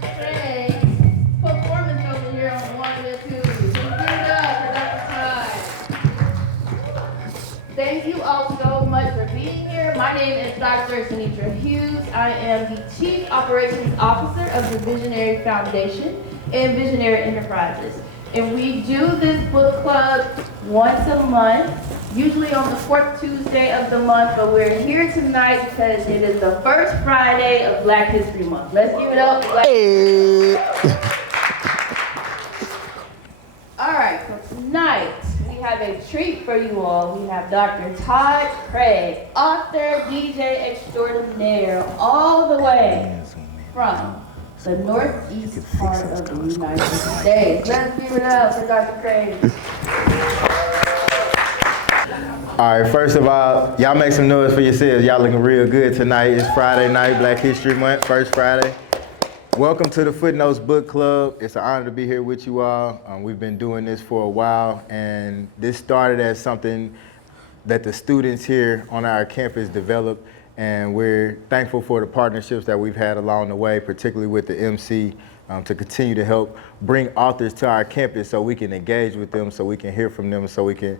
Craig's performance over here on one of the two. Give it up for Dr. Todd. Thank you all so much for being here. My name is Dr. Sinitra Hughes. I am the Chief Operations Officer of the Visionairi Foundation and Visionairi Enterprises. And we do this book club once a month, usually on the fourth Tuesday of the month, but we're here tonight because it is the first Friday of Black History Month. Let's give it up for Black History Month. All right, so tonight we have a treat for you all. We have Dr. Todd Craig, author, DJ extraordinaire, all the way from the northeast part of the United States. Let's give it up for Dr. Craig. All right, first of all, y'all make some noise for yourselves. Y'all looking real good tonight. It's Friday night, Black History Month, first Friday. Welcome to the Footnotes Book Club. It's an honor to be here with you all. We've been doing this for a while, and this started as something that the students here on our campus developed, and we're thankful for the partnerships that we've had along the way, particularly with the MC, to continue to help bring authors to our campus so we can engage with them, so we can hear from them, so we can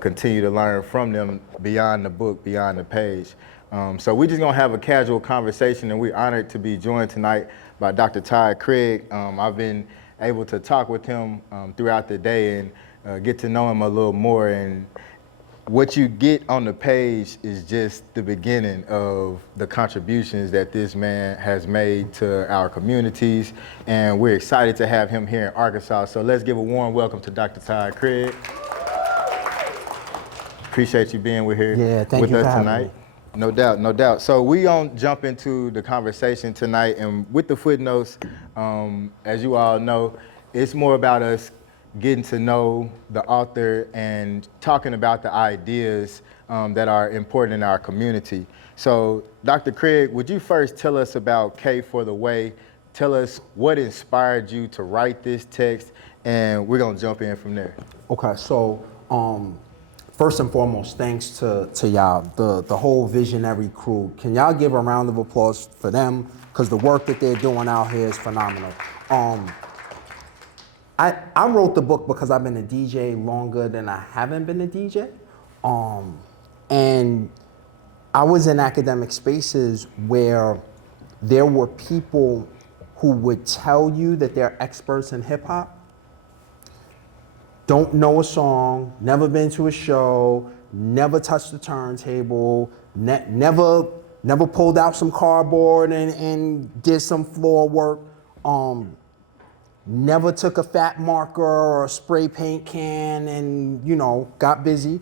continue to learn from them beyond the book, beyond the page. So we're just gonna have a casual conversation, and we're honored to be joined tonight by Dr. Todd Craig. I've been able to talk with him throughout the day and get to know him a little more. And what you get on the page is just the beginning of the contributions that this man has made to our communities. And we're excited to have him here in Arkansas. So let's give a warm welcome to Dr. Todd Craig. Appreciate you being with us tonight. No doubt, no doubt. So we gonna jump into the conversation tonight, and with the Footnotes, as you all know, it's more about us getting to know the author and talking about the ideas that are important in our community. So Dr. Craig, would you first tell us about K for the Way? Tell us what inspired you to write this text, and we're gonna jump in from there. Okay, so first and foremost, thanks to y'all, the whole Visionairi crew. Can y'all give a round of applause for them? Because the work that they're doing out here is phenomenal. I wrote the book because I've been a DJ longer than I haven't been a DJ. And I was in academic spaces where there were people who would tell you that they're experts in hip hop, don't know a song, never been to a show, never touched the turntable, never pulled out some cardboard and did some floor work, never took a fat marker or a spray paint can and, got busy.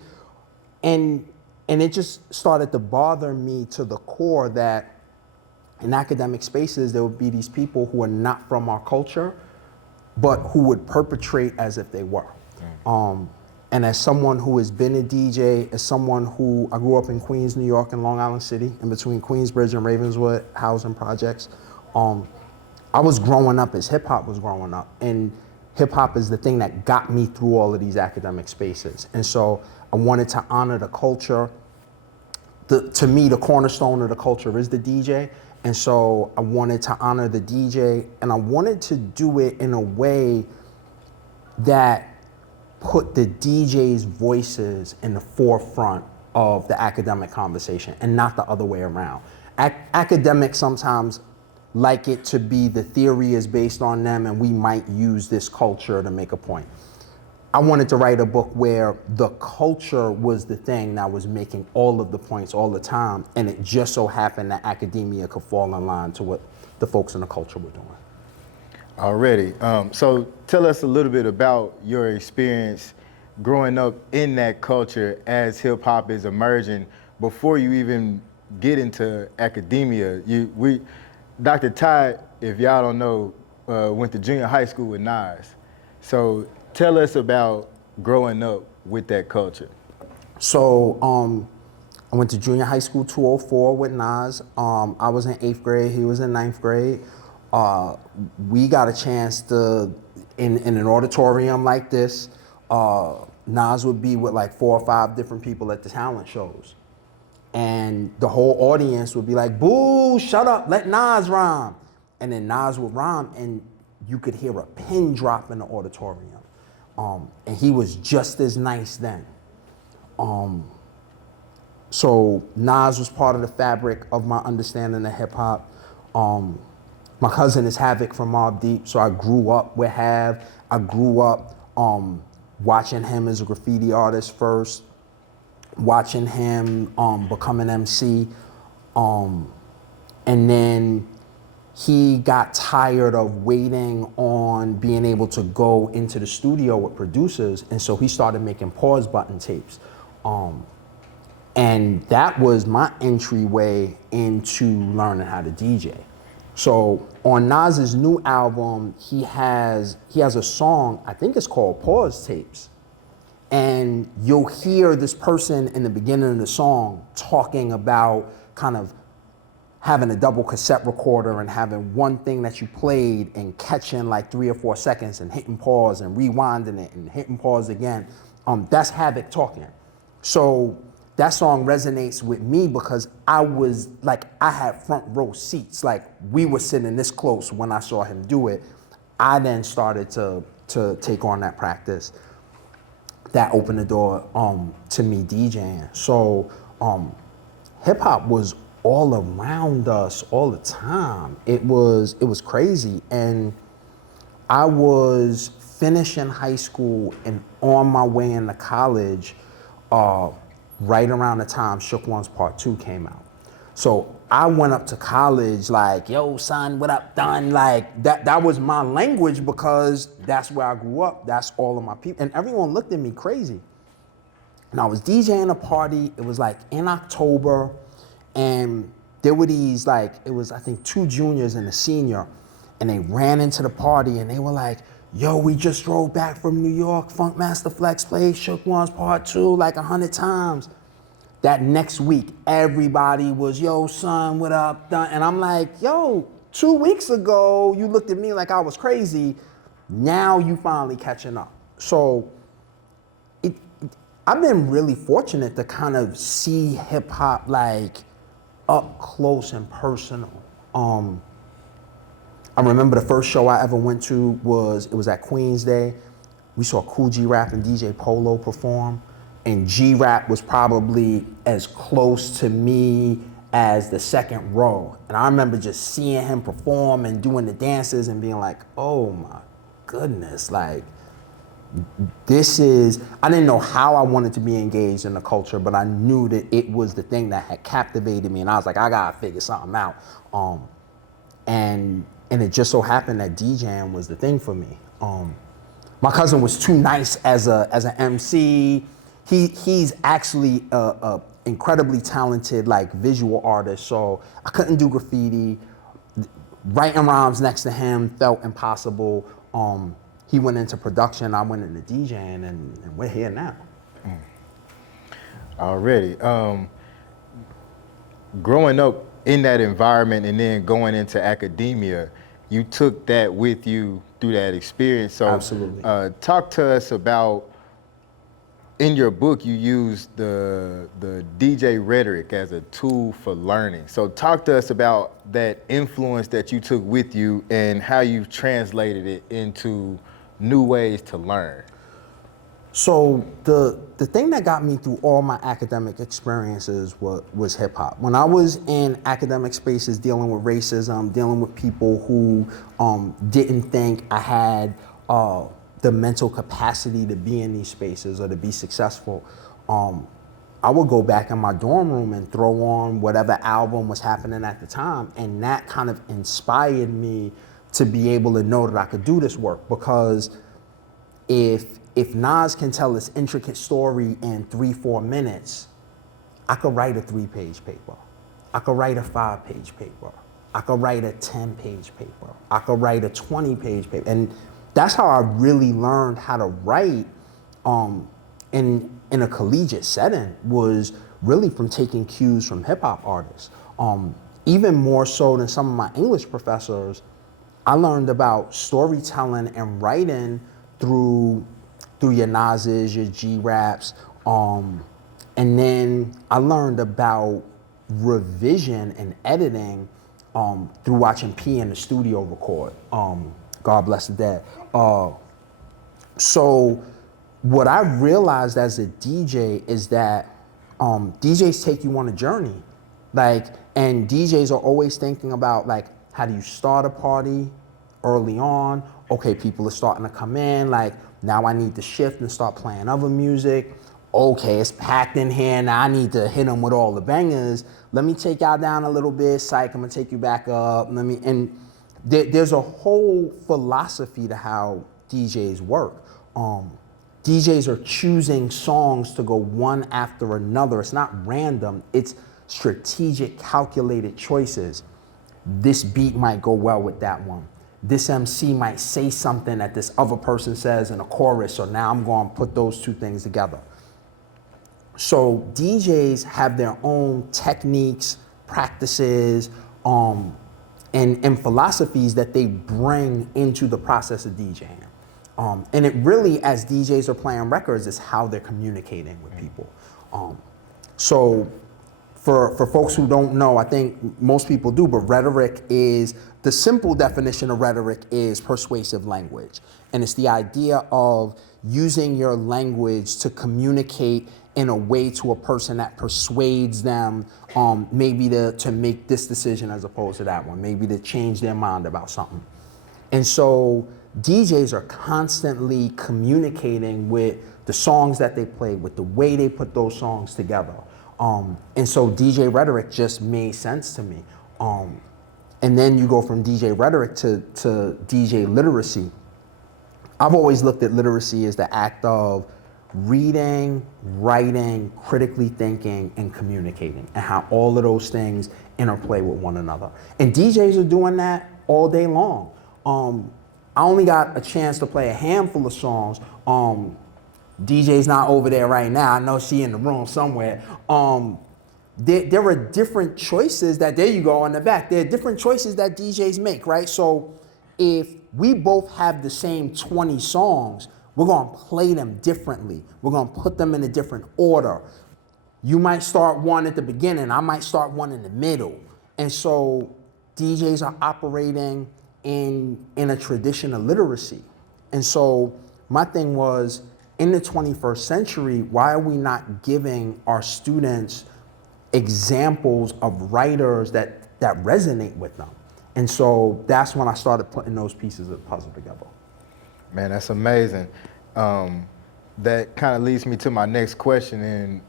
And it just started to bother me to the core that in academic spaces, there would be these people who are not from our culture, but who would perpetrate as if they were. And as someone who has been a DJ, as someone who, I grew up in Queens, New York, and Long Island City, in between Queensbridge and Ravenswood housing projects, I was growing up as hip hop was growing up. And hip hop is the thing that got me through all of these academic spaces. And so I wanted to honor the culture. To me, the cornerstone of the culture is the DJ. And so I wanted to honor the DJ, and I wanted to do it in a way that put the DJ's voices in the forefront of the academic conversation and not the other way around. Academics sometimes like it to be the theory is based on them and we might use this culture to make a point. I wanted to write a book where the culture was the thing that was making all of the points all the time, and it just so happened that academia could fall in line to what the folks in the culture were doing. Already. So tell us a little bit about your experience growing up in that culture as hip hop is emerging before you even get into academia. Dr. Todd, if y'all don't know, went to junior high school with Nas. So tell us about growing up with that culture. So I went to junior high school 204 with Nas. I was in 8th grade, he was in 9th grade. We got a chance to, in an auditorium like this, Nas would be with like 4 or 5 different people at the talent shows. And the whole audience would be like, boo, shut up, let Nas rhyme. and then Nas would rhyme, and you could hear a pin drop in the auditorium. And he was just as nice then. So Nas was part of the fabric of my understanding of hip hop. My cousin is Havoc from Mobb Deep, so I grew up with Hav. I grew up watching him as a graffiti artist first, watching him become an MC, and then he got tired of waiting on being able to go into the studio with producers, and so he started making pause button tapes. And that was my entryway into learning how to DJ. So on Nas's new album, he has a song, I think it's called Pause Tapes. And you'll hear this person in the beginning of the song talking about kind of having a double cassette recorder and having one thing that you played and catching like 3 or 4 seconds and hitting pause and rewinding it and hitting pause again. That's Havoc talking. So that song resonates with me because I was like, I had front row seats. Like we were sitting this close when I saw him do it. I then started to take on that practice. That opened the door to me DJing. So hip hop was all around us all the time. It was crazy. And I was finishing high school and on my way into college right around the time Shook Ones Part 2 came out. So I went up to college like, yo, son, what up, done? Like, that was my language because that's where I grew up. That's all of my people. And everyone looked at me crazy. And I was DJing a party. It was like in October. And there were these, like, it was, I think, 2 juniors and a senior. And they ran into the party and they were like, yo, we just drove back from New York. Funkmaster Flex played Shook Ones Part 2 like 100 times. That next week, everybody was, yo, son, what up? Done? And I'm like, yo, 2 weeks ago, you looked at me like I was crazy. Now you finally catching up. So I've been really fortunate to kind of see hip hop like up close and personal. I remember the first show I ever went to was at Queen's Day. We saw Cool G Rap and DJ Polo perform. And G Rap was probably as close to me as the second row. And I remember just seeing him perform and doing the dances and being like, oh my goodness, like this is, I didn't know how I wanted to be engaged in the culture, but I knew that it was the thing that had captivated me. And I was like, I gotta figure something out. And it just so happened that DJing was the thing for me. My cousin was too nice as an MC. He's actually a incredibly talented like visual artist, so I couldn't do graffiti. Writing rhymes next to him felt impossible. He went into production, I went into DJing, and we're here now. Already. Growing up in that environment and then going into academia, you took that with you through that experience. So Absolutely. Talk to us about, in your book, you use the DJ rhetoric as a tool for learning. So talk to us about that influence that you took with you and how you've translated it into new ways to learn. So the thing that got me through all my academic experiences was hip hop. When I was in academic spaces dealing with racism, dealing with people who didn't think I had the mental capacity to be in these spaces or to be successful, I would go back in my dorm room and throw on whatever album was happening at the time, and that kind of inspired me to be able to know that I could do this work. Because if Nas can tell this intricate story in 3-4 minutes, I could write a 3-page paper. I could write a 5-page paper. I could write a 10-page paper. I could write a 20-page paper. And that's how I really learned how to write in a collegiate setting, was really from taking cues from hip hop artists. Even more so than some of my English professors, I learned about storytelling and writing through your Nas's, your G-Raps, and then I learned about revision and editing through watching P in the studio record. God bless the dead. So what I realized as a DJ is that DJs take you on a journey. And DJs are always thinking about how do you start a party early on? Okay, people are starting to come in, now I need to shift and start playing other music. Okay, it's packed in here, now I need to hit them with all the bangers. Let me take y'all down a little bit, psych, I'm gonna take you back up. There's a whole philosophy to how DJs work. DJs are choosing songs to go one after another. It's not random, it's strategic, calculated choices. This beat might go well with that one. This MC might say something that this other person says in a chorus, so now I'm going to put those two things together. So DJs have their own techniques, practices, and philosophies that they bring into the process of DJing. And it really, as DJs are playing records, is how they're communicating with people. So for folks who don't know, I think most people do, but rhetoric is, the simple definition of rhetoric is persuasive language. And it's the idea of using your language to communicate in a way to a person that persuades them, maybe to make this decision as opposed to that one, maybe to change their mind about something. And so DJs are constantly communicating with the songs that they play, with the way they put those songs together. And so DJ rhetoric just made sense to me. And then you go from DJ rhetoric to DJ literacy. I've always looked at literacy as the act of reading, writing, critically thinking, and communicating, and how all of those things interplay with one another. And DJs are doing that all day long. I only got a chance to play a handful of songs. DJ's not over there right now. I know she in the room somewhere. There are different choices that, there you go in the back. There are different choices that DJs make, right? So if we both have the same 20 songs, we're gonna play them differently. We're gonna put them in a different order. You might start one at the beginning, I might start one in the middle. And so DJs are operating in a tradition of literacy. And so my thing was, in the 21st century, why are we not giving our students examples of writers that resonate with them? And so that's when I started putting those pieces of the puzzle together. Man, that's amazing. That kind of leads me to my next question, in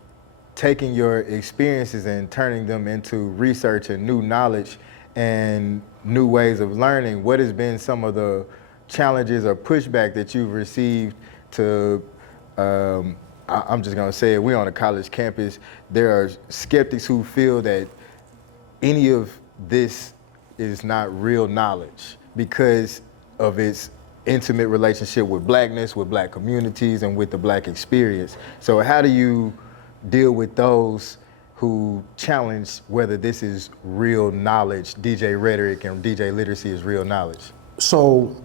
taking your experiences and turning them into research and new knowledge and new ways of learning. What has been some of the challenges or pushback that you've received to, I'm just gonna say it, we're on a college campus. There are skeptics who feel that any of this is not real knowledge because of its intimate relationship with blackness, with black communities, and with the black experience. So how do you deal with those who challenge whether this is real knowledge, DJ rhetoric and DJ literacy is real knowledge? So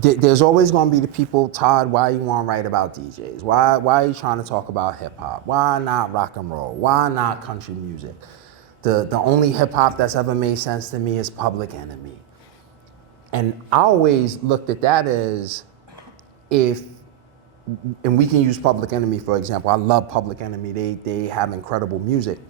there's always gonna be the people, Todd, why you wanna write about DJs? Why are you trying to talk about hip hop? Why not rock and roll? Why not country music? The only hip hop that's ever made sense to me is Public Enemy. And I always looked at that as, and we can use Public Enemy for example. I love Public Enemy, they have incredible music.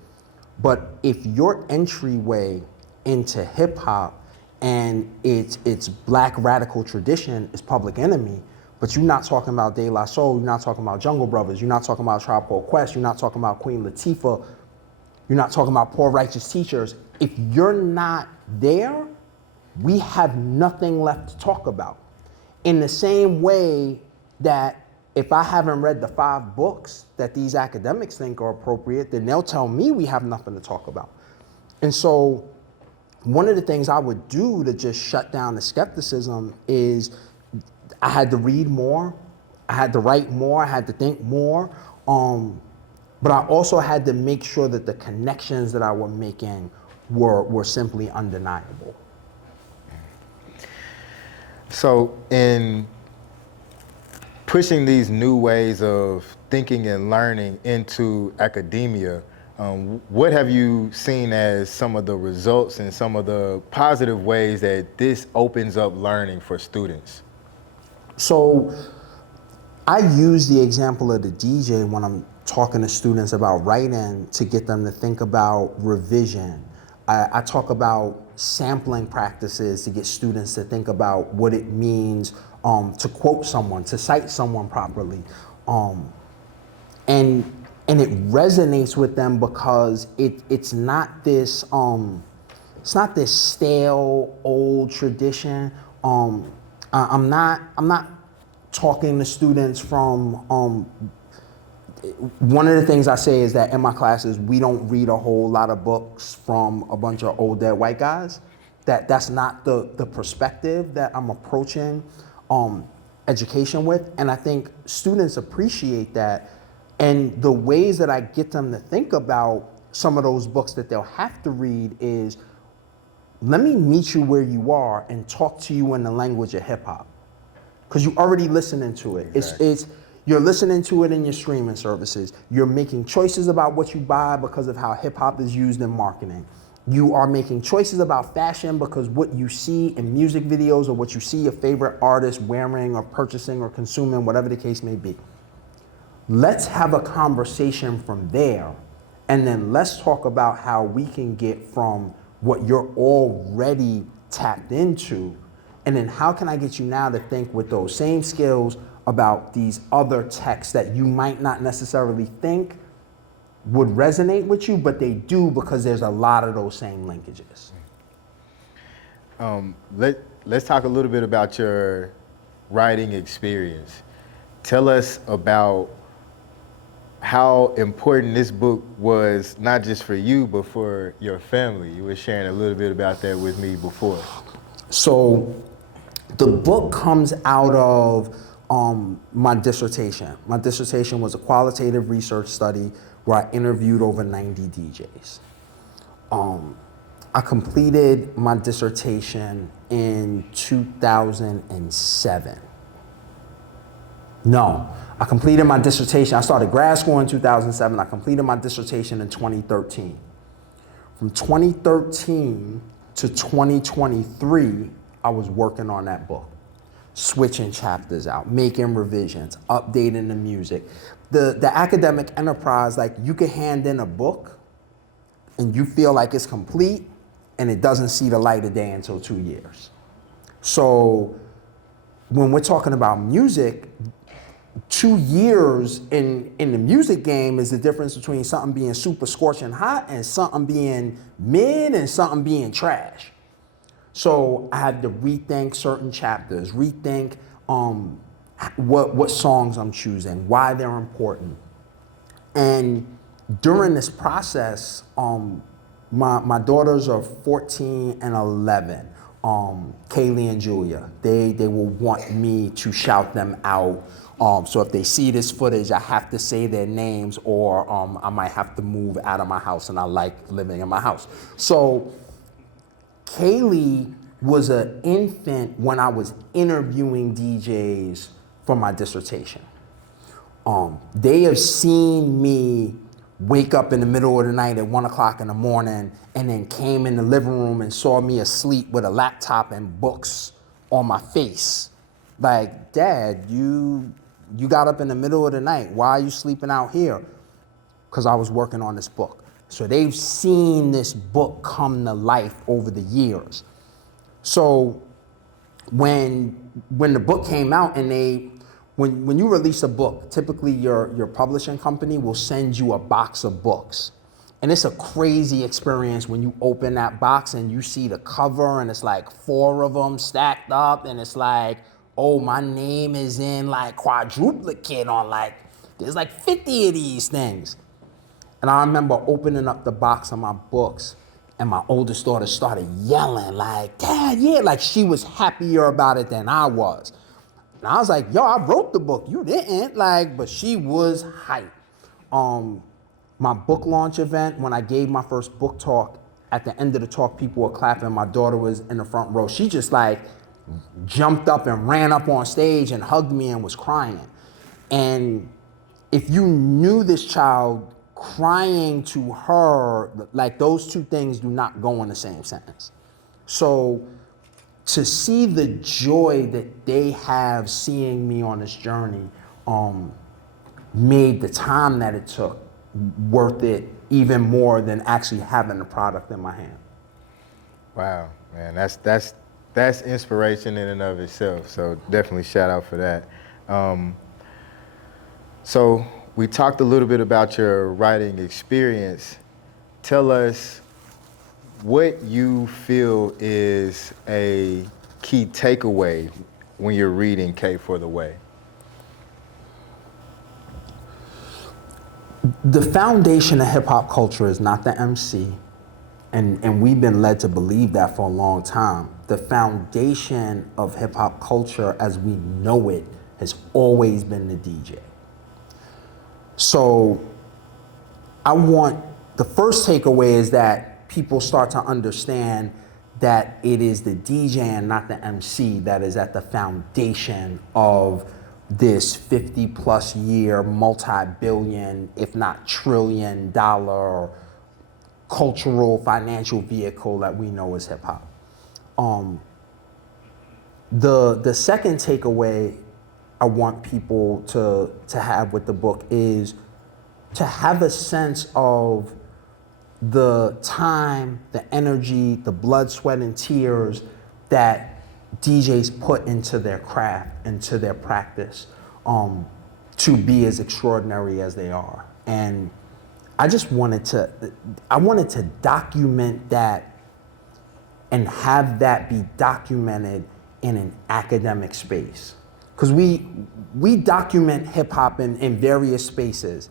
But if your entryway into hip hop and its black radical tradition is Public Enemy, but you're not talking about De La Soul, you're not talking about Jungle Brothers, you're not talking about Tribe Called Quest, you're not talking about Queen Latifah, you're not talking about Poor Righteous Teachers. If you're not there, we have nothing left to talk about. In the same way that if I haven't read the 5 books that these academics think are appropriate, then they'll tell me we have nothing to talk about. And so one of the things I would do to just shut down the skepticism is I had to read more, I had to write more, I had to think more, but I also had to make sure that the connections that I was making were simply undeniable. So in pushing these new ways of thinking and learning into academia, What have you seen as some of the results and some of the positive ways that this opens up learning for students? So I use the example of the DJ when I'm talking to students about writing to get them to think about revision. I talk about sampling practices to get students to think about what it means to quote someone, to cite someone properly. And it resonates with them because it's not this stale old tradition. I'm not talking to students from one of the things I say is that in my classes we don't read a whole lot of books from a bunch of old dead white guys. That's not the perspective that I'm approaching education with, and I think students appreciate that. And the ways that I get them to think about some of those books that they'll have to read is, let me meet you where you are and talk to you in the language of hip hop. Because you're already listening to it. Exactly. You're listening to it in your streaming services. You're making choices about what you buy because of how hip hop is used in marketing. You are making choices about fashion because what you see in music videos or what you see your favorite artist wearing or purchasing or consuming, whatever the case may be. Let's have a conversation from there, and then let's talk about how we can get from what you're already tapped into, and then how can I get you now to think with those same skills about these other texts that you might not necessarily think would resonate with you, but they do because there's a lot of those same linkages. Let's talk a little bit about your writing experience. Tell us about how important this book was, not just for you, but for your family. You were sharing a little bit about that with me before. So the book comes out of my dissertation. My dissertation was a qualitative research study where I interviewed over 90 DJs. I completed my dissertation in 2007. No, I completed my dissertation. I started grad school in 2007. I completed my dissertation in 2013. From 2013 to 2023, I was working on that book, switching chapters out, making revisions, updating the music. The academic enterprise, like you can hand in a book and you feel like it's complete and it doesn't see the light of day until 2 years. So when we're talking about music, 2 years in the music game is the difference between something being super scorching hot and something being mid and something being trash. So I had to rethink certain chapters, rethink what songs I'm choosing, why they're important. And during this process, my daughters are 14 and 11, Kaylee and Julia. They will want me to shout them out. So if they see this footage, I have to say their names, or I might have to move out of my house, and I like living in my house. So Kaylee was an infant when I was interviewing DJs for my dissertation. They have seen me wake up in the middle of the night at 1 o'clock in the morning and then came in the living room and saw me asleep with a laptop and books on my face. Like, Dad, you got up in the middle of the night. Why are you sleeping out here? Because I was working on this book. So they've seen this book come to life over the years. So when the book came out and when you release a book, typically your publishing company will send you a box of books. And it's a crazy experience when you open that box and you see the cover and it's like 4 of them stacked up and it's like, oh, my name is in like quadruplicate on like, there's like 50 of these things. And I remember opening up the box of my books and my oldest daughter started yelling like, Dad, yeah, like she was happier about it than I was. And I was like, yo, I wrote the book, you didn't, like, but she was hyped. My book launch event, when I gave my first book talk, at the end of the talk, people were clapping. My daughter was in the front row. She just like jumped up and ran up on stage and hugged me and was crying. And if you knew this child crying to her, like those two things do not go in the same sentence. So to see the joy that they have seeing me on this journey made the time that it took worth it even more than actually having the product in my hand. Wow, man, that's inspiration in and of itself. So definitely shout out for that. So we talked a little bit about your writing experience. Tell us what you feel is a key takeaway when you're reading K for the Way. The foundation of hip hop culture is not the MC, and we've been led to believe that for a long time. The foundation of hip hop culture as we know it has always been the DJ. So the first takeaway is that people start to understand that it is the DJ and not the MC that is at the foundation of this 50+ year, multi-billion, if not trillion-dollar cultural financial vehicle that we know as hip hop. The second takeaway I want people to have with the book is to have a sense of the time, the energy, the blood, sweat, and tears that DJs put into their craft, into their practice, to be as extraordinary as they are. And I wanted to document that and have that be documented in an academic space. Because we document hip hop in various spaces,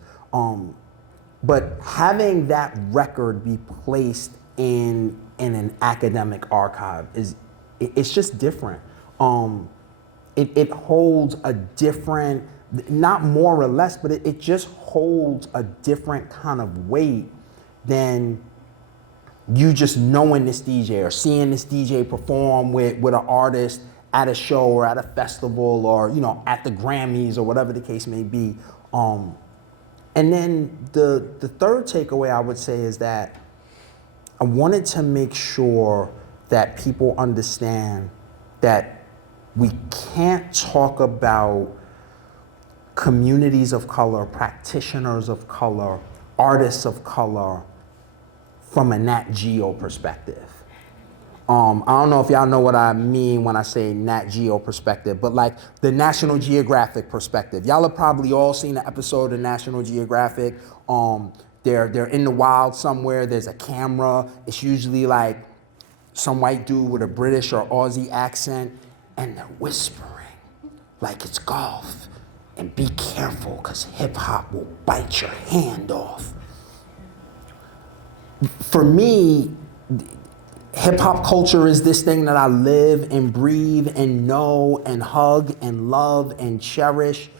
but having that record be placed in an academic archive it's just different. It holds a different, not more or less, but it just holds a different kind of weight than you just knowing this DJ or seeing this DJ perform with an artist at a show or at a festival or at the Grammys or whatever the case may be. And then the third takeaway I would say is that I wanted to make sure that people understand that we can't talk about communities of color, practitioners of color, artists of color from a Nat Geo perspective. I don't know if y'all know what I mean when I say Nat Geo perspective, but like the National Geographic perspective. Y'all have probably all seen an episode of National Geographic. They're in the wild somewhere, there's a camera. It's usually like some white dude with a British or Aussie accent, and they're whispering like it's golf. And be careful, because hip hop will bite your hand off. For me, hip hop culture is this thing that I live and breathe and know and hug and love and cherish.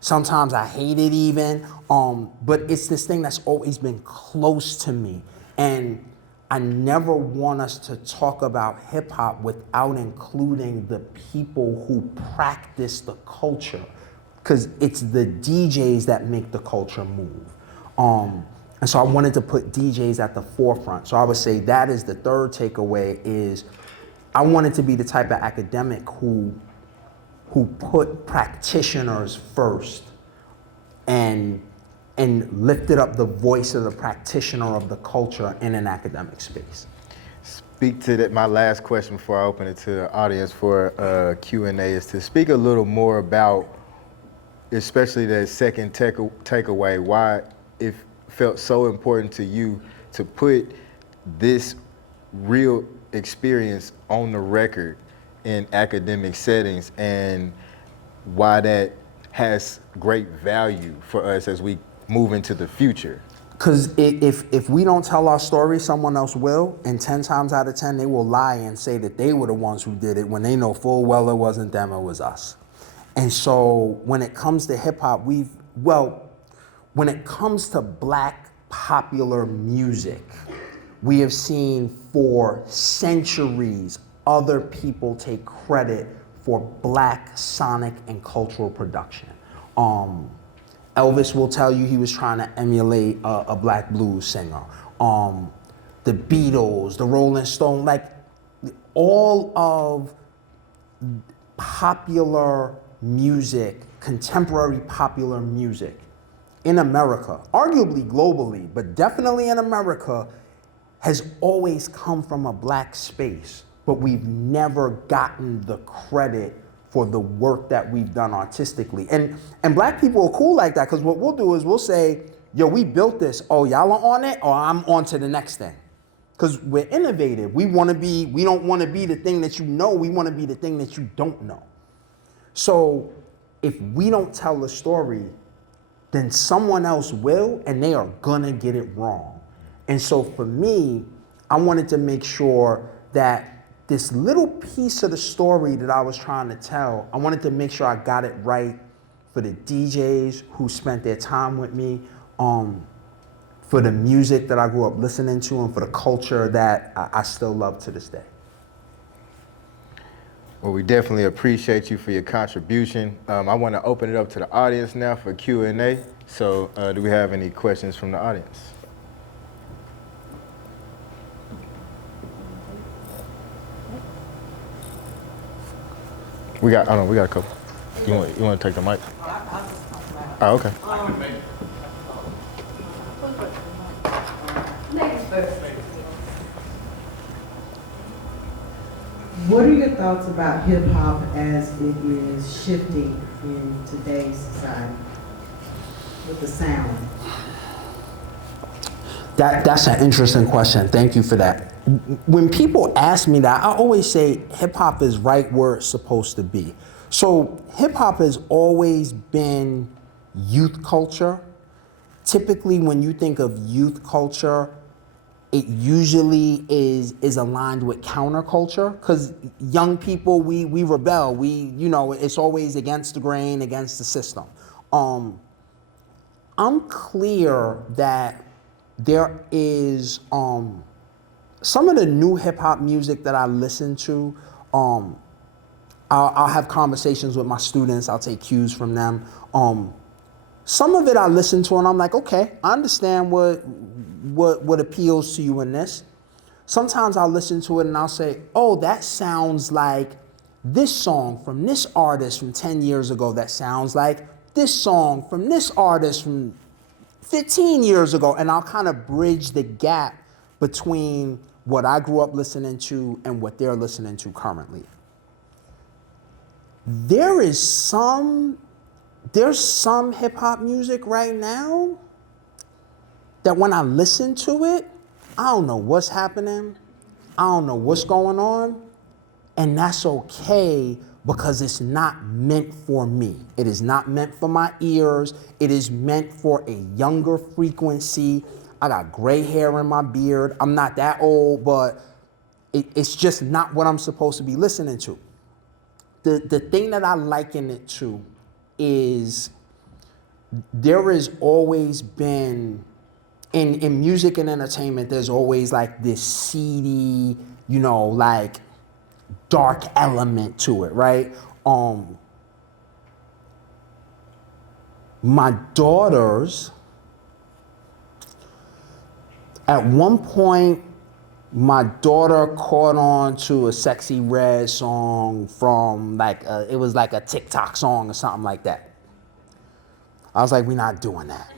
Sometimes I hate it even, but it's this thing that's always been close to me. And I never want us to talk about hip hop without including the people who practice the culture, because it's the DJs that make the culture move. And so I wanted to put DJs at the forefront. So I would say that is the third takeaway, is I wanted to be the type of academic who put practitioners first and lifted up the voice of the practitioner of the culture in an academic space. Speak to that. My last question before I open it to the audience for Q&A is to speak a little more about, especially that second takeaway, why it felt so important to you to put this real experience on the record in academic settings, and why that has great value for us as we move into the future. Because if we don't tell our story, someone else will, and 10 times out of 10, they will lie and say that they were the ones who did it when they know full well it wasn't them, it was us. And so when it comes to hip hop, when it comes to Black popular music, we have seen for centuries other people take credit for Black sonic and cultural production. Elvis will tell you he was trying to emulate a black blues singer. The Beatles, the Rolling Stones, like all of popular music, contemporary popular music in America, arguably globally, but definitely in America, has always come from a black space, but we've never gotten the credit for the work that we've done artistically. And black people are cool like that, because what we'll do is we'll say, yo, we built this, oh, y'all are on it, or I'm on to the next thing. Because we're innovative. We don't want to be the thing that you know, we want to be the thing that you don't know. So if we don't tell the story, then someone else will, and they are gonna get it wrong. And so for me, I wanted to make sure that this little piece of the story that I was trying to tell, I wanted to make sure I got it right for the DJs who spent their time with me, for the music that I grew up listening to, and for the culture that I still love to this day. Well, we definitely appreciate you for your contribution. I want to open it up to the audience now for Q&A. So do we have any questions from the audience? We got a couple. You want to take the mic? Oh, okay. What are your thoughts about hip hop as it is shifting in today's society with the sound? That's an interesting question. Thank you for that. When people ask me that, I always say hip hop is right where it's supposed to be. So hip hop has always been youth culture. Typically, when you think of youth culture, it usually is aligned with counterculture, because young people, we rebel. It's always against the grain, against the system. I'm clear that there is some of the new hip hop music that I listen to. I'll have conversations with my students. I'll take cues from them. Some of it I listen to and I'm like, okay, I understand what appeals to you in this. Sometimes I'll listen to it and I'll say, oh, that sounds like this song from this artist from 10 years ago. That sounds like this song from this artist from 15 years ago. And I'll kind of bridge the gap between what I grew up listening to and what they're listening to currently. There's some hip hop music right now that when I listen to it, I don't know what's happening. I don't know what's going on. And that's okay, because it's not meant for me. It is not meant for my ears. It is meant for a younger frequency. I got gray hair in my beard. I'm not that old, but it's just not what I'm supposed to be listening to. The thing that I liken it to is there has always been, in music and entertainment, there's always like this seedy, like dark element to it, right? My daughters, at one point, my daughter caught on to a Sexy Red song from it was like a TikTok song or something like that. I was like, we're not doing that,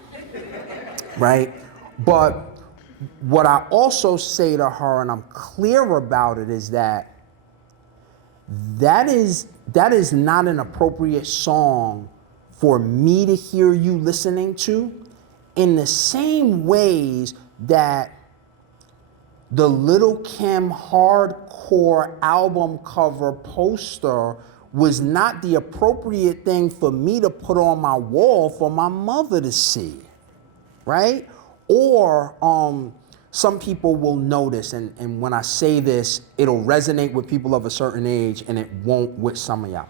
right? But what I also say to her, and I'm clear about it, is that is not an appropriate song for me to hear you listening to, in the same ways that the Lil' Kim hardcore album cover poster was not the appropriate thing for me to put on my wall for my mother to see, right? Or some people will notice, and when I say this, it'll resonate with people of a certain age and it won't with some of y'all.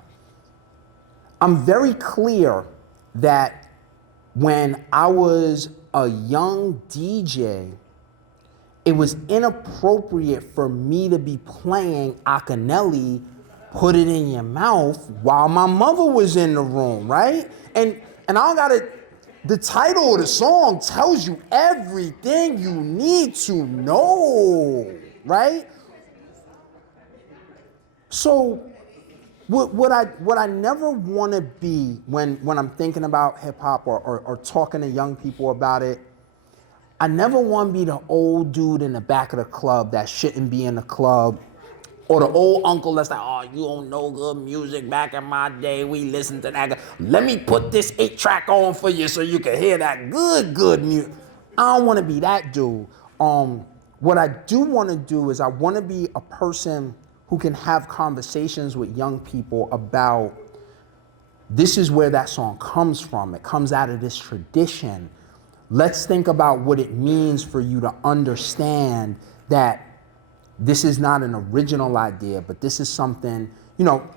I'm very clear that when I was a young DJ, it was inappropriate for me to be playing Akinelli, Put It In Your Mouth, while my mother was in the room, right? And I don't gotta, the title of the song tells you everything you need to know, right? So what I never want to be when I'm thinking about hip hop or talking to young people about it, I never want to be the old dude in the back of the club that shouldn't be in the club, or the old uncle that's like, oh, you don't know good music. Back in my day, we listened to that. Let me put this 8-track on for you so you can hear that good music. I don't want to be that dude. What I do want to do is I want to be a person who can have conversations with young people about, this is where that song comes from. It comes out of this tradition. Let's think about what it means for you to understand that this is not an original idea, but this is something,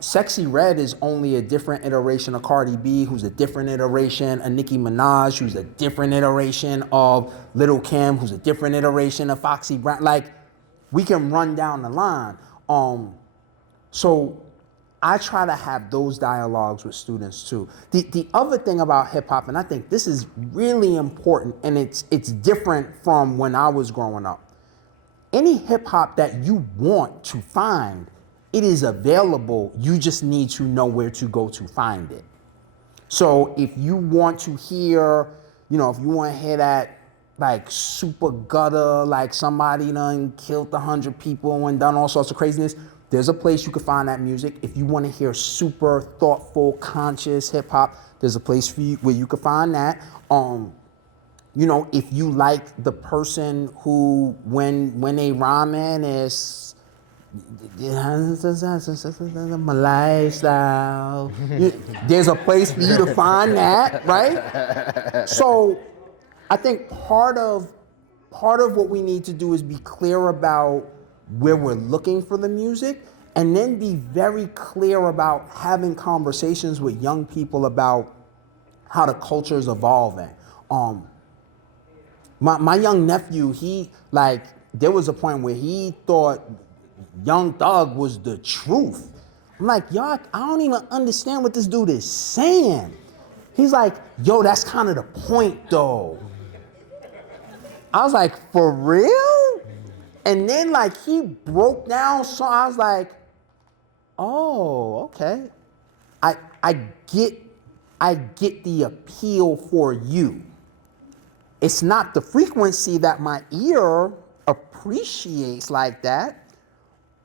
Sexy Red is only a different iteration of Cardi B, who's a different iteration of Nicki Minaj, who's a different iteration of Lil' Kim, who's a different iteration of Foxy Brown. Like, we can run down the line. So I try to have those dialogues with students too. The other thing about hip hop, and I think this is really important, and it's different from when I was growing up. Any hip hop that you want to find, it is available. You just need to know where to go to find it. So if you want to hear, if you want to hear that like super gutter, like somebody done killed 100 people and done all sorts of craziness, there's a place you can find that music. If you want to hear super thoughtful, conscious hip hop, there's a place for you where you can find that. If you like the person who, when they rhyming is my lifestyle, there's a place for you to find that, right? So I think part of what we need to do is be clear about where we're looking for the music, and then be very clear about having conversations with young people about how the culture is evolving. My young nephew, there was a point where he thought Young Thug was the truth. I'm like, y'all, I don't even understand what this dude is saying. He's like, yo, that's kind of the point though. I was like, for real? And then he broke down, so I was like, oh, okay. I get the appeal for you. It's not the frequency that my ear appreciates like that,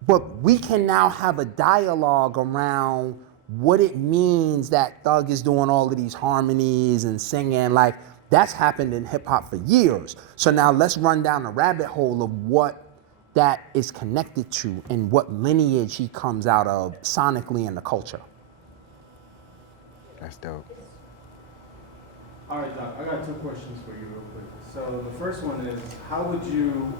but we can now have a dialogue around what it means that Thug is doing all of these harmonies and singing. Like, that's happened in hip hop for years. So now let's run down the rabbit hole of what that is connected to and what lineage he comes out of sonically in the culture. That's dope. All right, Doc, I got 2 questions for you real quick. So the first one is, how would you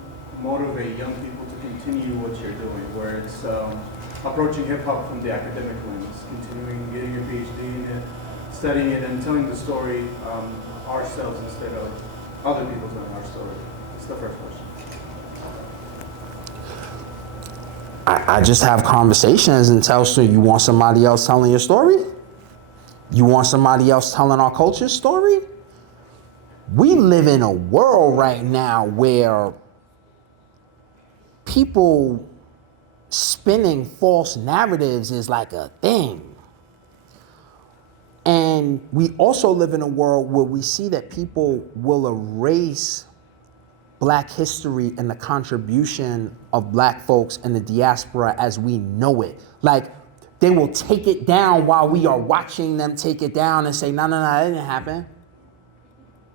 motivate young people to continue what you're doing, where it's approaching hip hop from the academic lens, continuing, getting your PhD in it, studying it, and telling the story ourselves instead of other people telling our story? That's the first question. I just have conversations and tell students, you want somebody else telling your story? You want somebody else telling our culture story? We live in a world right now where people spinning false narratives is like a thing. And we also live in a world where we see that people will erase Black history and the contribution of Black folks in the diaspora as we know it. Like, they will take it down while we are watching them take it down and say, no, that didn't happen.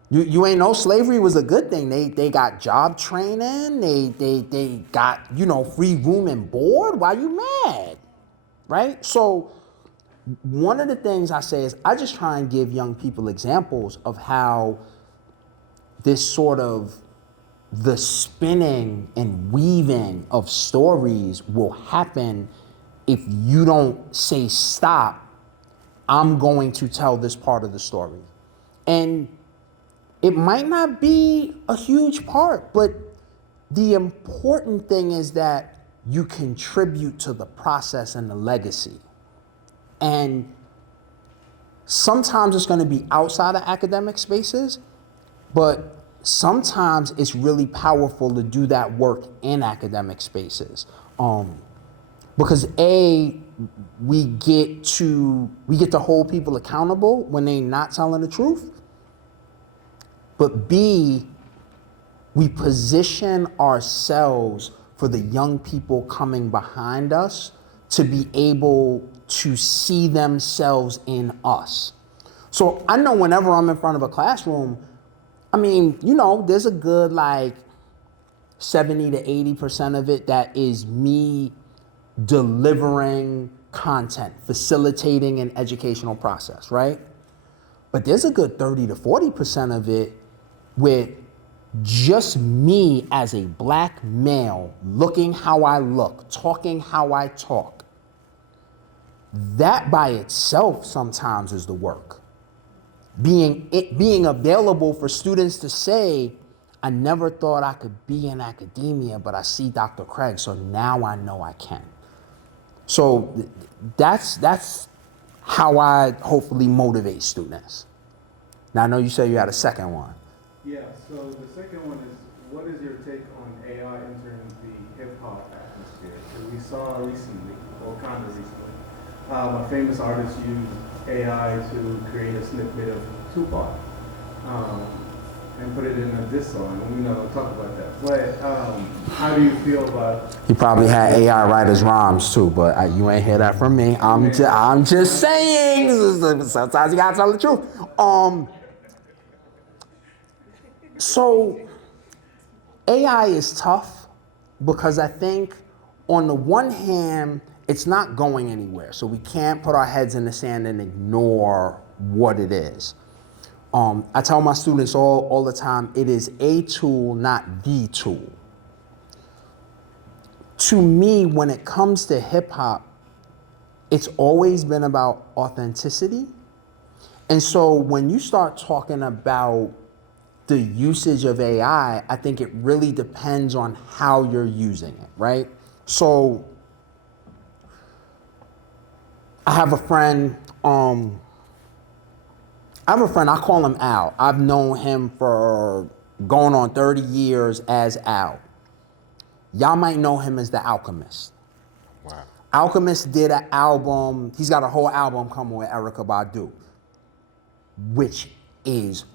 You ain't know slavery was a good thing. They got job training. They got, free room and board. Why you mad? Right? So one of the things I say is I just try and give young people examples of how this sort of the spinning and weaving of stories will happen if you don't say stop. I'm going to tell this part of the story. And it might not be a huge part, but the important thing is that you contribute to the process and the legacy. And Sometimes it's going to be outside of academic spaces, but sometimes it's really powerful to do that work in academic spaces. Because we get to hold people accountable when they're not telling the truth. But B, we position ourselves for the young people coming behind us to be able to see themselves in us. So I know whenever I'm in front of a classroom, I mean, you know, there's a good like 70 to 80% of it that is me delivering content, facilitating an educational process, right? But there's a good 30 to 40% of it with just me as a black male, looking how I look, talking how I talk. That by itself sometimes is the work. Being available for students to say, I never thought I could be in academia, but I see Dr. Craig, so now I know I can. So that's how I hopefully motivate students. Now I know you said you had a second one. Yeah, so the second one is, what is your take on AI entering the hip-hop atmosphere? Because we saw recently, or kind of recently, a famous artist used AI to create a snippet of Tupac and put it in a diss song, and we're not going to talk about that. But how do you feel about... He probably had AI write his rhymes too, but you ain't hear that from me. I'm just saying, sometimes you gotta tell the truth. So AI is tough because I think on the one hand, it's not going anywhere. So we can't put our heads in the sand and ignore what it is. I tell my students all the time, it is a tool, not the tool. To me, when it comes to hip hop, it's always been about authenticity. And so when you start talking about the usage of AI, I think it really depends on how you're using it, right? So I have a friend, I call him Al. I've known him for going on 30 years as Al. Y'all might know him as The Alchemist. Wow. Alchemist did an album, he's got a whole album coming with Erykah Badu, which is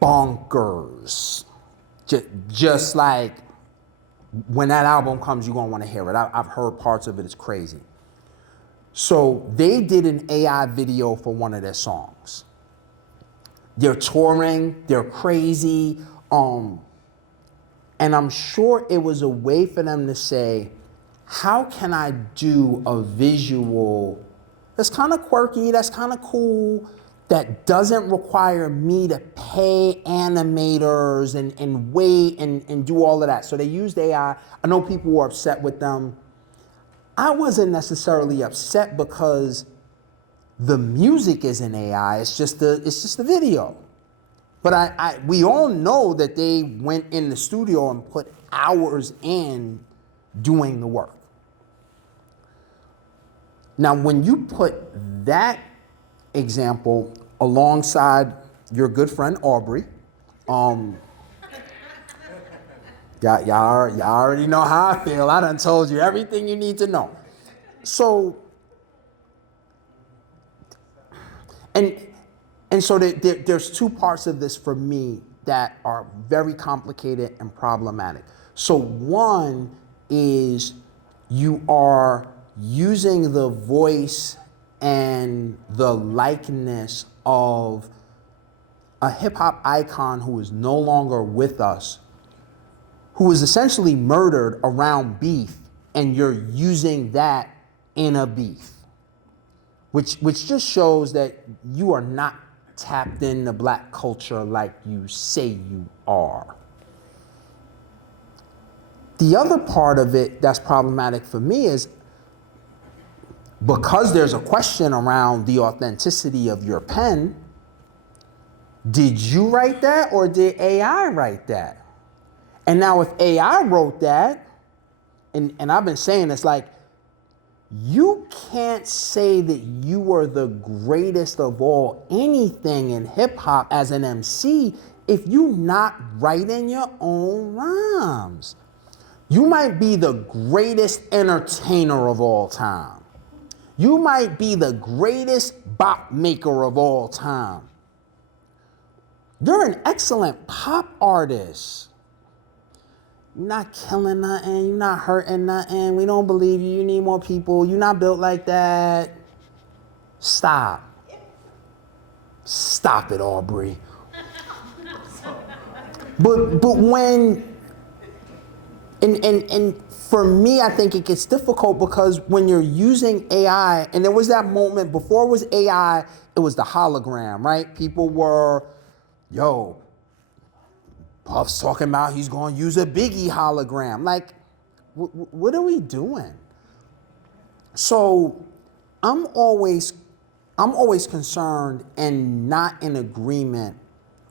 bonkers. Just like when that album comes, you're gonna wanna hear it. I've heard parts of it, it's crazy. So they did an AI video for one of their songs. They're touring, they're crazy, and I'm sure it was a way for them to say, how can I do a visual that's kind of quirky, that's kind of cool, that doesn't require me to pay animators and wait and do all of that. So they used AI. I know people were upset with them. I wasn't necessarily upset because the music isn't AI, it's just the video. But we all know that they went in the studio and put hours in doing the work. Now, when you put that example alongside your good friend Aubrey, y'all already know how I feel. I done told you everything you need to know. So, and so there's two parts of this for me that are very complicated and problematic. So one is you are using the voice and the likeness of a hip hop icon who is no longer with us, who was essentially murdered around beef, and you're using that in a beef, which just shows that you are not tapped into black culture like you say you are. The other part of it that's problematic for me is because there's a question around the authenticity of your pen, did you write that or did AI write that? And now if AI wrote that, and I've been saying this, like, you can't say that you are the greatest of all anything in hip hop as an MC if you're not writing your own rhymes. You might be the greatest entertainer of all time. You might be the greatest bop maker of all time. You're an excellent pop artist. You're not killing nothing. You're not hurting nothing. We don't believe you. You need more people. You're not built like that. Stop. Stop it, Aubrey. But when, and for me, I think it gets difficult because when you're using AI, and there was that moment before it was AI, it was the hologram, right? People were, yo, Puff's talking about he's going to use a Biggie hologram. Like, what are we doing? So I'm always concerned and not in agreement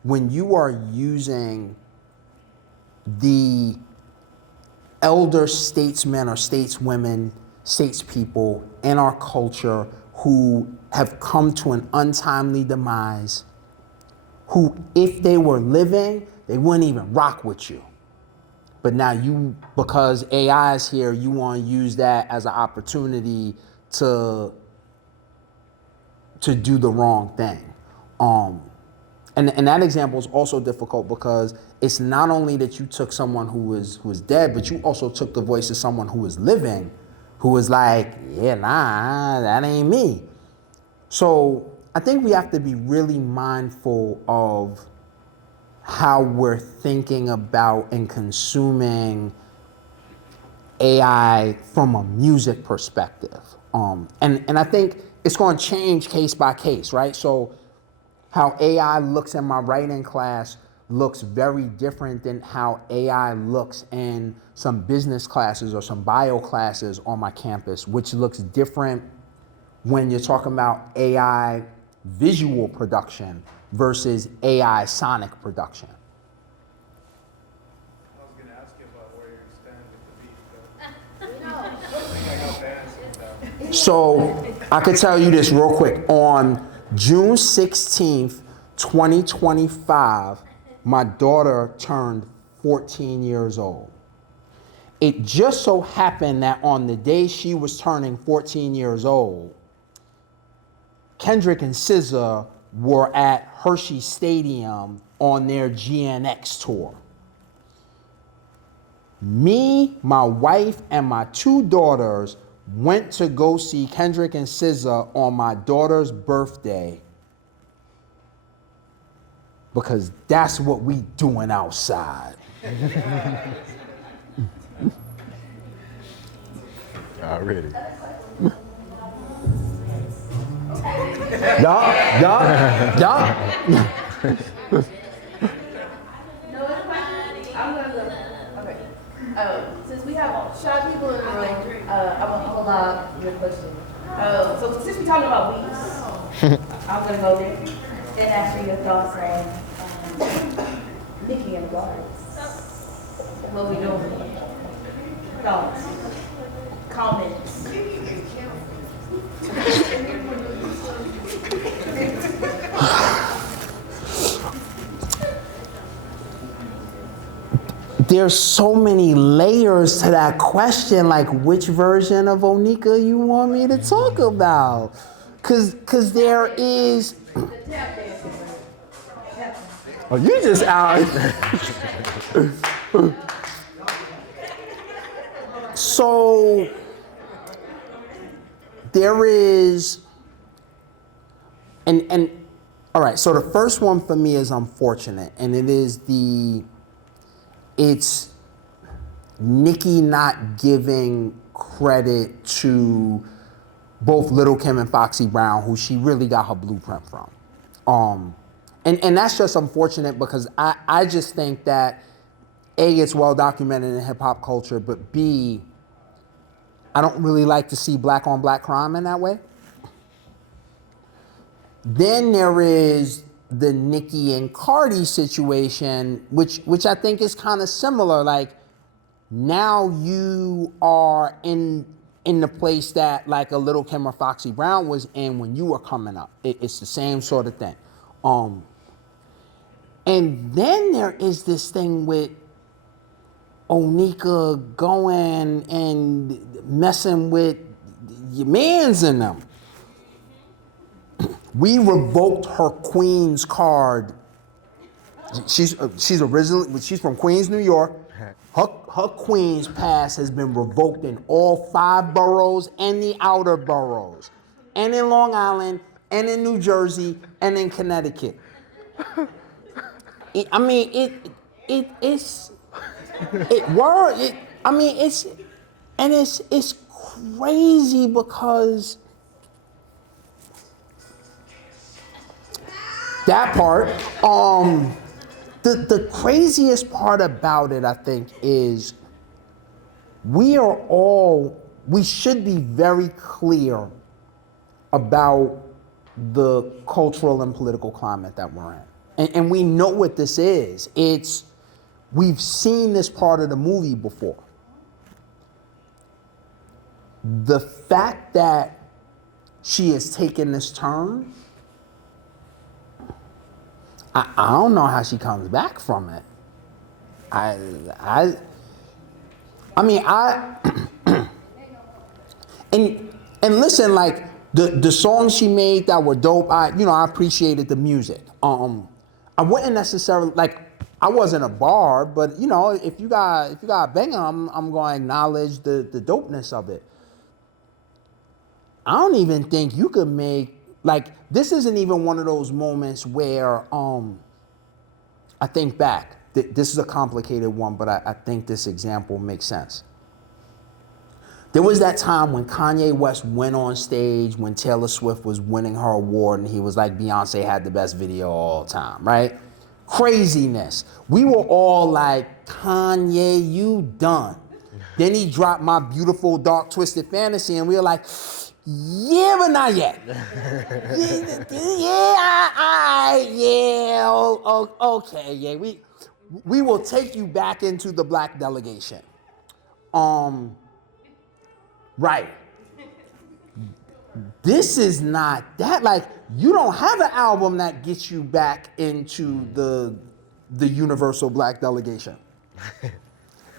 when you are using the elder statesmen or stateswomen, statespeople in our culture who have come to an untimely demise, who, if they were living, they wouldn't even rock with you. But now you, because AI is here, you want to use that as an opportunity to do the wrong thing. And that example is also difficult because it's not only that you took someone who was dead, but you also took the voice of someone who was living, who was like, yeah, nah, that ain't me. So I think we have to be really mindful of how we're thinking about and consuming AI from a music perspective. And I think it's going to change case by case, right? So how AI looks in my writing class looks very different than how AI looks in some business classes or some bio classes on my campus, which looks different when you're talking about AI visual production versus AI sonic production. I was gonna ask you about where you stand with the beat, but I think I got the answer with that. So I could tell you this real quick. On June 16th, 2025, my daughter turned 14 years old. It just so happened that on the day she was turning 14 years old, Kendrick and SZA were at Hershey Stadium on their GNX tour. Me, my wife, and my two daughters went to go see Kendrick and SZA on my daughter's birthday because that's what we doing outside. Already. Yup. No other questions? I'm gonna go. Okay. Since we have shy people in the room, I'm gonna lob your question. So since we're talking about beats, I'm gonna go there and ask you your thoughts on Nicki and Bars. What we doing? Thoughts, comments. There's so many layers to that question, like which version of Onika you want me to talk about? Cause there is. Oh, you just out. So there is, and all right, so the first one for me is unfortunate, and it's Nicki not giving credit to both Lil' Kim and Foxy Brown, who she really got her blueprint from. And that's just unfortunate because I just think that A, it's well documented in hip hop culture, but B, I don't really like to see black on black crime in that way. Then there is the Nicki and Cardi situation, which I think is kind of similar. Like now you are in in the place that like a Little Kim or Foxy Brown was in when you were coming up. It's the same sort of thing. And then there is this thing with Onika going and messing with your mans in them. We revoked her Queens card. She's from Queens, New York. Her Queens pass has been revoked in all 5 boroughs and the outer boroughs, and in Long Island, and in New Jersey, and in Connecticut. It's crazy because that part. The craziest part about it, I think, is we should be very clear about the cultural and political climate that we're in. And we know what this is. We've seen this part of the movie before. The fact that she has taken this turn, I don't know how she comes back from it. And listen, like the songs she made that were dope, I appreciated the music. I wouldn't necessarily I wasn't a bard, but if you got a banger, I'm going to acknowledge the dopeness of it. I don't even think you could make this isn't even one of those moments where I think back. This is a complicated one, but I think this example makes sense. There was that time when Kanye West went on stage when Taylor Swift was winning her award, and he was like, Beyonce had the best video of all time, right? Craziness. We were all like, Kanye, you done. Then he dropped My Beautiful Dark Twisted Fantasy, and we were like, yeah, but not yet. Okay, yeah. We will take you back into the black delegation. Right. This is not that. You don't have an album that gets you back into the universal black delegation.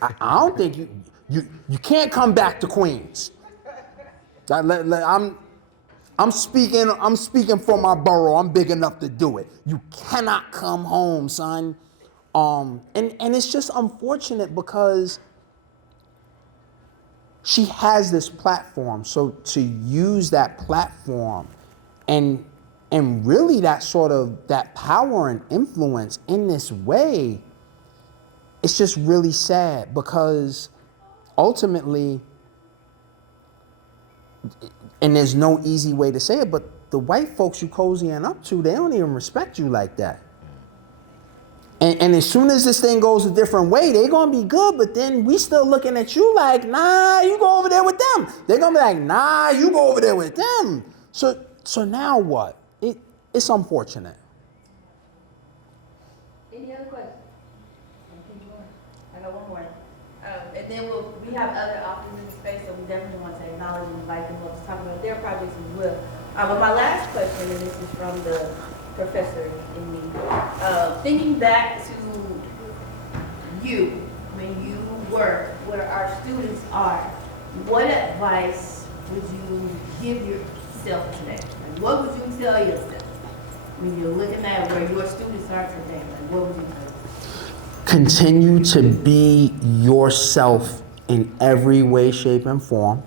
I don't think you can't come back to Queens. I'm speaking for my borough. I'm big enough to do it. You cannot come home, son. And it's just unfortunate because she has this platform. So to use that platform and really that power and influence in this way, it's just really sad because ultimately, and there's no easy way to say it, but the white folks you cozying up to, they don't even respect you like that. And as soon as this thing goes a different way, they're gonna be good, but then we still looking at you like, nah, you go over there with them. They're gonna be like, nah, you go over there with them. So now what? It's unfortunate. Any other questions? I got one more. And then we have other authors in the space, so we definitely want to acknowledge and invite them up to talk about their projects as well. But my last question, and this is from the professor in me, thinking back to you, when you were where our students are, what advice would you give yourself today? What would you tell yourself when you're looking at where your students are today? What would you tell yourself? Continue to be yourself in every way, shape, and form.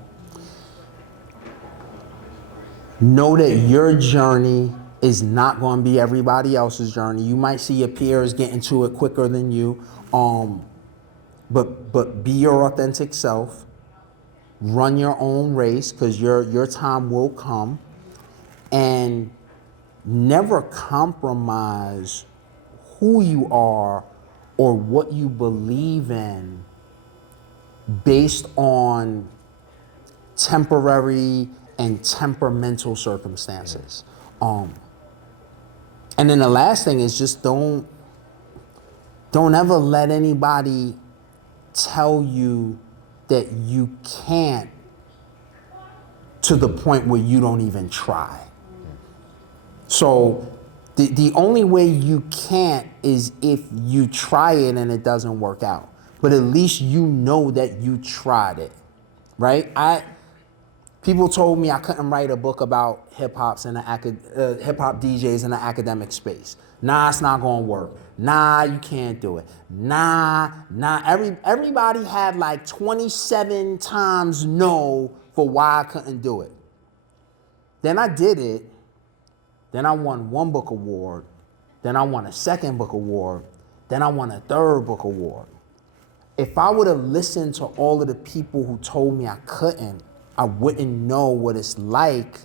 Know that your journey is not going to be everybody else's journey. You might see your peers getting to it quicker than you, but be your authentic self. Run your own race, because your time will come, and never compromise who you are or what you believe in based on temporary and temperamental circumstances. And then the last thing is just don't ever let anybody tell you that you can't to the point where you don't even try. So the only way you can't is if you try it and it doesn't work out. But at least you know that you tried it, right? People told me I couldn't write a book about hip hop DJs in the academic space. Nah, it's not gonna work. Nah, you can't do it. Nah. Everybody had like 27 times no for why I couldn't do it. Then I did it. Then I won one book award. Then I won a second book award. Then I won a third book award. If I would have listened to all of the people who told me I couldn't, I wouldn't know what it's like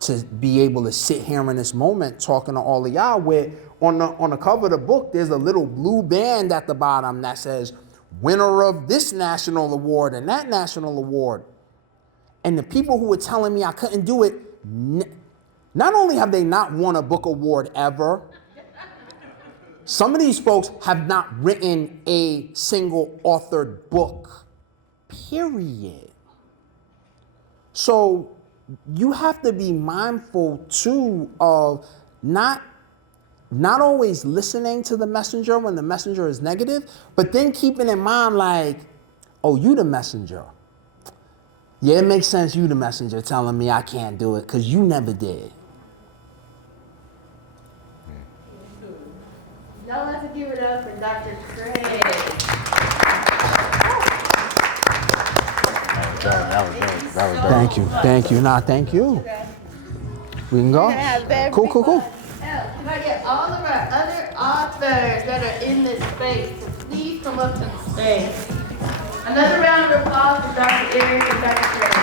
to be able to sit here in this moment talking to all of y'all where on the cover of the book, there's a little blue band at the bottom that says, winner of this national award and that national award. And the people who were telling me I couldn't do it, not only have they not won a book award ever, some of these folks have not written a single authored book, period. So you have to be mindful too of not always listening to the messenger when the messenger is negative, but then keeping in mind like, oh, you the messenger. Yeah, it makes sense you the messenger telling me I can't do it because you never did. Y'all have to give it up for Dr. Craig. That was dope. Thank you. Nah, thank you. We can go. Cool. Can I get all of our other authors that are in this space to please come up to the stage? Another round of applause for Dr. Airiel and Dr. Craig.